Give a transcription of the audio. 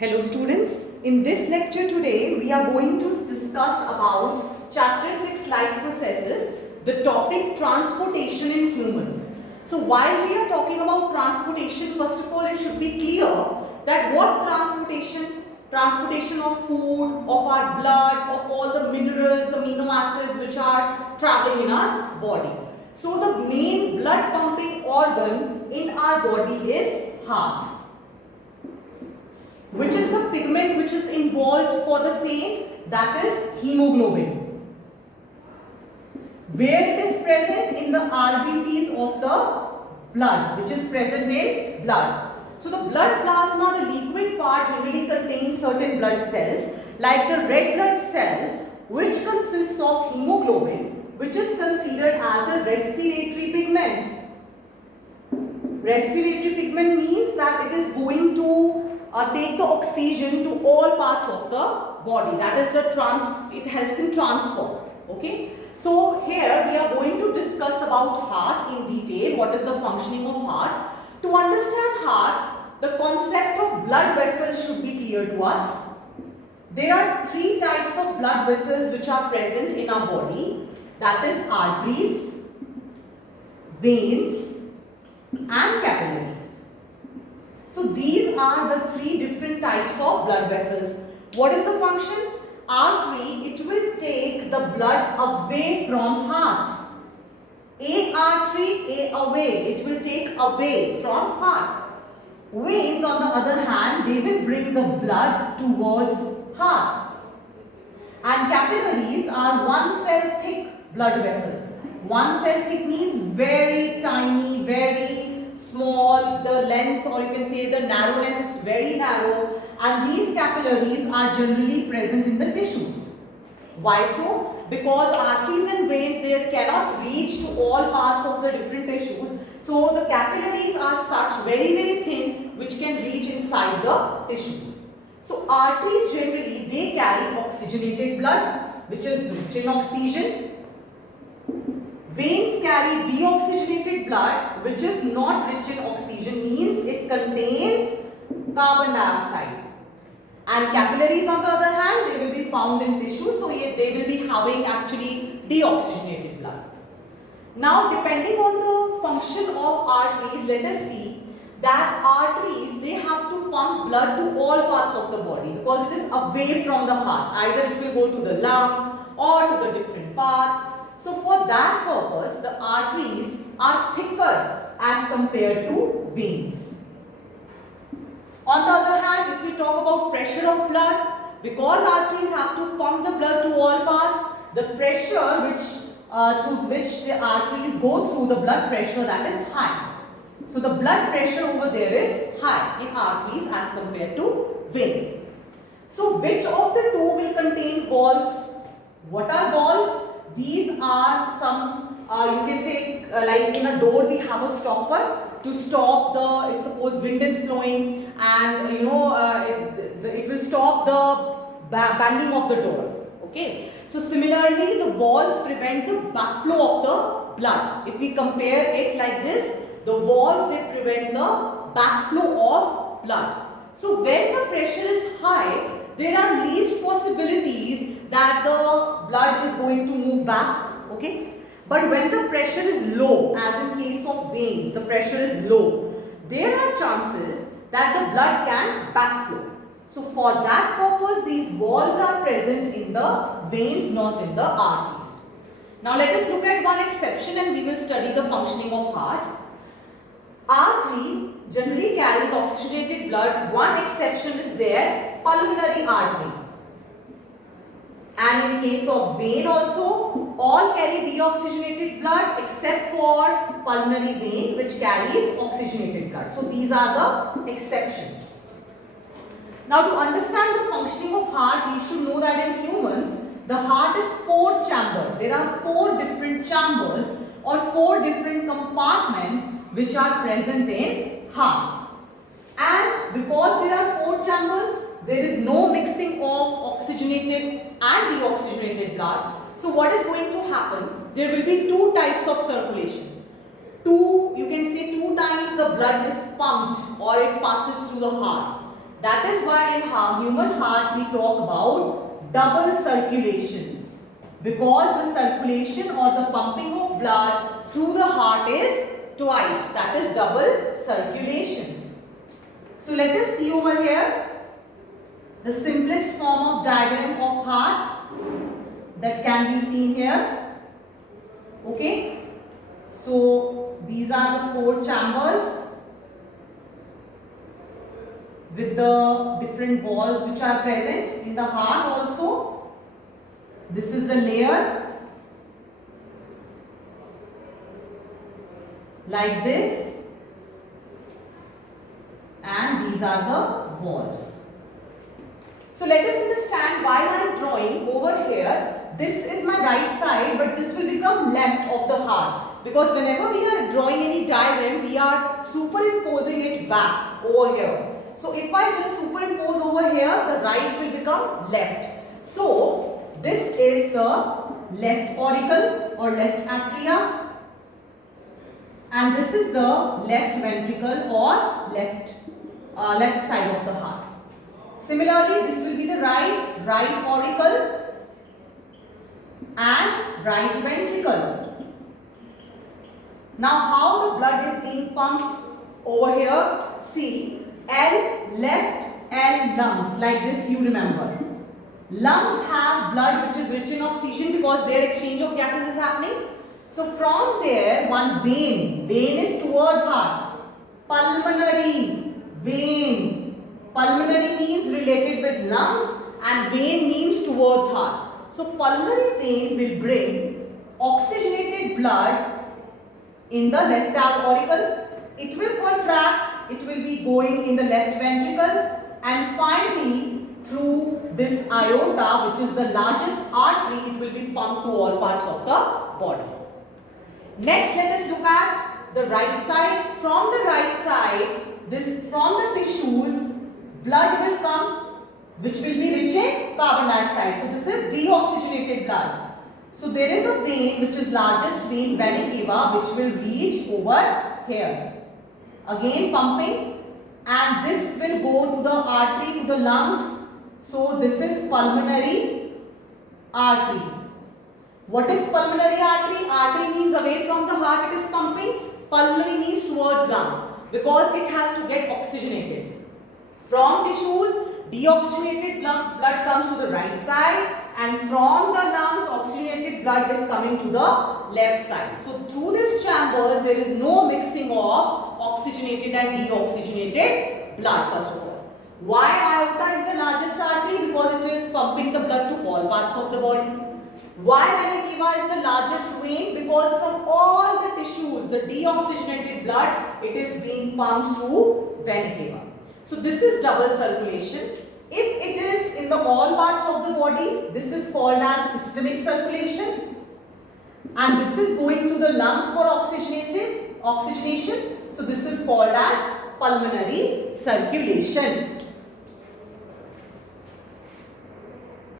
Hello students, in this lecture today we are going to discuss about chapter 6 life processes, the topic transportation in humans. So while we are talking about transportation, first of all it should be clear that what transportation of food, of our blood, of all the minerals, the amino acids which are traveling in our body. So the main blood pumping organ in our body is heart. Which is the pigment which is involved for the same? That is hemoglobin. Where it is present? In the RBCs of the blood, which is present in blood. So the blood plasma, the liquid part, generally contains certain blood cells like the red blood cells, which consists of hemoglobin, which is considered as a respiratory pigment. Respiratory pigment means that it is going to take the oxygen to all parts of the body. That is it helps in transport. Okay. So here we are going to discuss about heart in detail. What is the functioning of heart? To understand heart, the concept of blood vessels should be clear to us. There are three types of blood vessels which are present in our body. That is arteries, veins and capillaries. So these are the three different types of blood vessels. What is the function? Artery, it will take the blood away from heart. A artery, A away, it will take away from heart. Veins on the other hand, they will bring the blood towards heart. And capillaries are one cell thick blood vessels. One cell thick means very tiny, very small, the length, or you can say the narrowness, it's very narrow, and these capillaries are generally present in the tissues. Why so? Because arteries and veins, they cannot reach to all parts of the different tissues, so the capillaries are such very thin which can reach inside the tissues. So arteries generally, they carry oxygenated blood which is rich in oxygen. Veins carry deoxygenated blood which is not rich in oxygen, means it contains carbon dioxide. And capillaries on the other hand, they will be found in tissue, so they will be having actually deoxygenated blood. Now depending on the function of arteries, let us see that arteries, they have to pump blood to all parts of the body because it is away from the heart. Either it will go to the lung or to the different parts. So for that purpose, the arteries are thicker as compared to veins. On the other hand, if we talk about pressure of blood, because arteries have to pump the blood to all parts, the pressure through which the arteries go through, the blood pressure, that is high. So the blood pressure over there is high in arteries as compared to vein. So which of the two will contain valves? What are valves? These are some, you can say like in a door we have a stopper to stop if suppose wind is flowing and it will stop the banging of the door. Okay. So similarly the valves prevent the backflow of the blood. If we compare it like this, the valves, they prevent the backflow of blood. So when the pressure is high, there are least possibilities that the blood is going to move back, okay? But when the pressure is low, as in case of veins, the pressure is low, there are chances that the blood can backflow. So for that purpose, these valves are present in the veins, not in the arteries. Now let us look at one exception and we will study the functioning of heart. Artery generally carries oxygenated blood. One exception is there, pulmonary artery. And in case of vein also, all carry deoxygenated blood except for pulmonary vein which carries oxygenated blood. So these are the exceptions. Now to understand the functioning of heart, we should know that in humans, the heart is four chambered. There are four different chambers or four different compartments which are present in heart. And because there are four chambers, there is no mixing of oxygenated and deoxygenated blood. So what is going to happen? There will be two types of circulation. You can say two times the blood is pumped or it passes through the heart. That is why in human heart we talk about double circulation, because the circulation or the pumping of blood through the heart is twice. That is double circulation. So let us see over here the simplest form of diagram of heart that can be seen here. Okay, so these are the 4 chambers with the different walls which are present in the heart also. This is the layer like this, and these are the walls. So let us understand why I am drawing over here. This is my right side, but this will become left of the heart, because whenever we are drawing any diagram, we are superimposing it back over here. So if I just superimpose over here, the right will become left. So this is the left auricle or left atria, and this is the left ventricle or left side of the heart. Similarly, this will be the right auricle and right ventricle. Now how the blood is being pumped over here? See, L left, L lungs, like this you remember. Lungs have blood which is rich in oxygen because their exchange of gases is happening. So from there one vein is towards heart. Pulmonary vein. Pulmonary means related with lungs and vein means towards heart. So pulmonary vein will bring oxygenated blood in the left auricle. It will contract, it will be going in the left ventricle, and finally through this aorta, which is the largest artery, it will be pumped to all parts of the body. Next, let us look at the right side. From the right side, from the tissues, blood will come which will be rich in carbon dioxide. So this is deoxygenated blood. So there is a vein which is largest vein, vena cava, which will reach over here. Again pumping, and this will go to the artery, to the lungs. So this is pulmonary artery. What is pulmonary artery? Artery means away from the heart it is pumping. Pulmonary means towards lung, because it has to get oxygenated. From tissues, deoxygenated blood comes to the right side, and from the lungs, oxygenated blood is coming to the left side. So through these chambers, there is no mixing of oxygenated and deoxygenated blood, first of all. Why aorta is the largest artery? Because it is pumping the blood to all parts of the body. Why vena cava is the largest vein? Because from all the tissues, the deoxygenated blood, it is being pumped through vena cava. So this is double circulation. If it is in the all parts of the body, this is called as systemic circulation, and this is going to the lungs for oxygenation. So this is called as pulmonary circulation.